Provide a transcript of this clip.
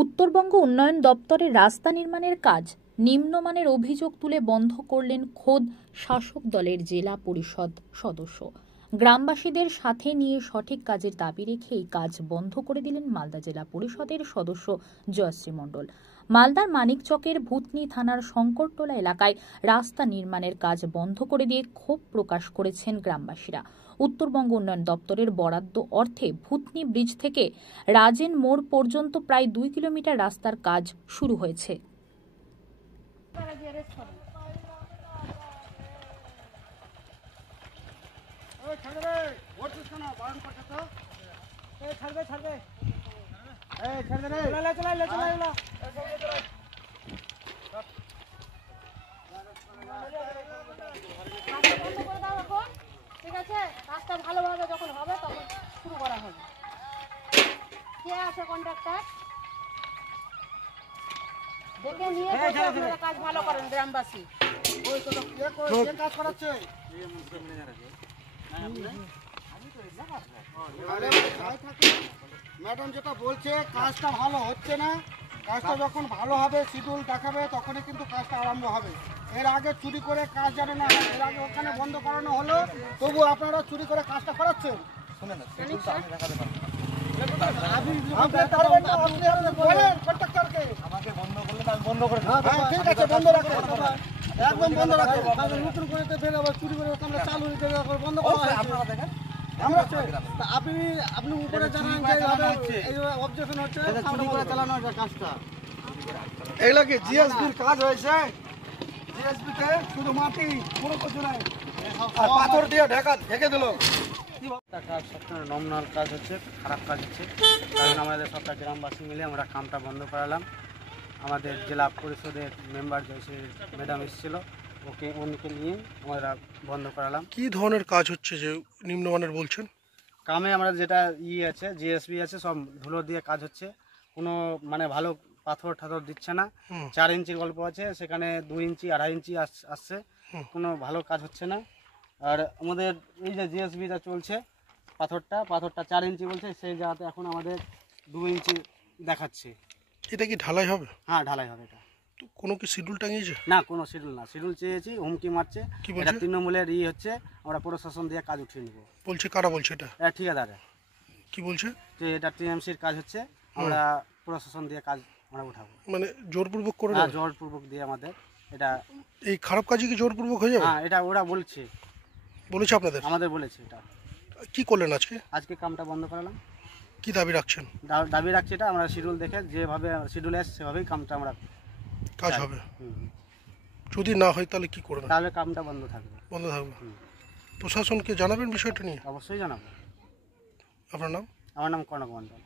উত্তরবঙ্গ উন্নয়ন দপ্তরের রাস্তা নির্মাণের কাজ নিম্নমানের অভিযোগ তুলে বন্ধ করলেন খোদ শাসক দলের জেলা পরিষদ সদস্য। গ্রামবাসীদের সাথে নিয়ে সঠিক কাজের দাবি রেখে এই কাজ বন্ধ করে দিলেন মালদা জেলা পরিষদের সদস্য জয়শ্রী মণ্ডল। মালদার মানিকচকের ভূতনি থানার শঙ্করটোলা এলাকায় রাস্তা নির্মাণের কাজ বন্ধ করে দিয়ে ক্ষোভ প্রকাশ করেছেন গ্রামবাসীরা। উত্তরবঙ্গ উন্নয়ন দপ্তরের বরাদ্দ অর্থে ভূতনি ব্রিজ থেকে রাজেন মোড় পর্যন্ত প্রায় 2 কিলোমিটার রাস্তার কাজ শুরু হয়েছে। ঠিক আছে, কাজটা ভালোভাবে যখন হবে তখন শুরু করা হবে। কে আছে কন্ট্রাক্টর? দেখে নিয়ে আপনারা কাজ ভালো করেন গ্রামবাসী। ওই তো কে কাজ করাচ্ছে? ম্যাডাম যেটা বলছে কাজটা ভালো হচ্ছে না, কাজটা যখন ভালো হবে শিডিউল দেখাবে তখনই কিন্তু কাজটা আরম্ভ হবে। এর আগে চুরি করে কাজ জানে না, এর আগে ওখানে বন্ধ করানো হলো, তবু আপনারা চুরি করে কাজটা করাচ্ছেন। একদম বন্ধ রাখেন, নতুন করে চুরি করে চালু বন্ধ করা আপনি উপরে জানান অবজেকশন হচ্ছে চুরি করে চালানো কাজটা। এগুলো কি জিএসবির কাজ হয়েছে? জিএসবিতে শুধু মাটি, কোনো কিছু নাই, পাথর দিয়ে ঢেকে দিল। কাজ সবসময় নর্মাল কাজ হচ্ছে, খারাপ কাজ হচ্ছে, কারণ আমাদের সবটা গ্রামবাসী মিলে আমরা কামটা বন্ধ করালাম। আমাদের জেলা পরিষদের মেম্বার জয়শ্রী ম্যাডাম এসেছিল, উনিকে নিয়ে আমরা বন্ধ করালাম। কি ধরনের কাজ হচ্ছে যে নিম্নমানের বলছেন? কামে আমরা যেটা আছে জিএসবি আছে, সব ধুলো দিয়ে কাজ হচ্ছে, কোনো মানে ভালো পাথর ঠাথর দিচ্ছে না। 4 ইঞ্চির গল্প আছে, সেখানে 2 ইঞ্চি 2.5 ইঞ্চি আসছে, কোনো ভালো কাজ হচ্ছে না। আর আমাদের এই যে জিএসবিটা চলছে, পাথরটা 4 ইঞ্চি বলছে, সেই জায়গাতে এখন আমাদের 2 ইঞ্চি দেখাচ্ছে। এটা কি ঢালাই হবে? হ্যাঁ, ঢালাই হবে। এটা কোনো কি শিডিউল টাঙিয়েছে? না, কোনো শিডিউল না। শিডিউল চেয়েছি, হুমকি মারছে, এটা তৃণমূলের হচ্ছে, আমরা প্রশাসন দিয়ে কাজ উঠিয়ে নেব বলছে। কারা বলছে এটা? ঠিকাদার। কি বলছে? যে এটা টিএমসির কাজ হচ্ছে, আমরা প্রশাসন দিয়ে কাজ আমরা উঠাবো। মানে জোরপূর্বক করে? হ্যাঁ, জোরপূর্বক দিয়ে আমাদের এটা। এই খারাপ কাজে কি জোরপূর্বক হয়ে যাবে? হ্যাঁ, এটা ওরা বলেছে আমাদের বলেছে। এটা কি করলেন আজকে? কামটা বন্ধ করালাম। কি দাবি রাখছেন? দাবি রাখছি এটা আমরা শিডিউল দেখে, যেভাবে শিডিউল আসছে সেভাবেই কামটা আমরা কাজ হবে। যদি না হয় তাহলে কি করবেন? তাহলে কামটা বন্ধ থাকবে। প্রশাসনকে জানাবেন বিষয়টা নিয়ে? অবশ্যই জানাবো। আপনার নাম? আমার নাম কনক মণ্ডল।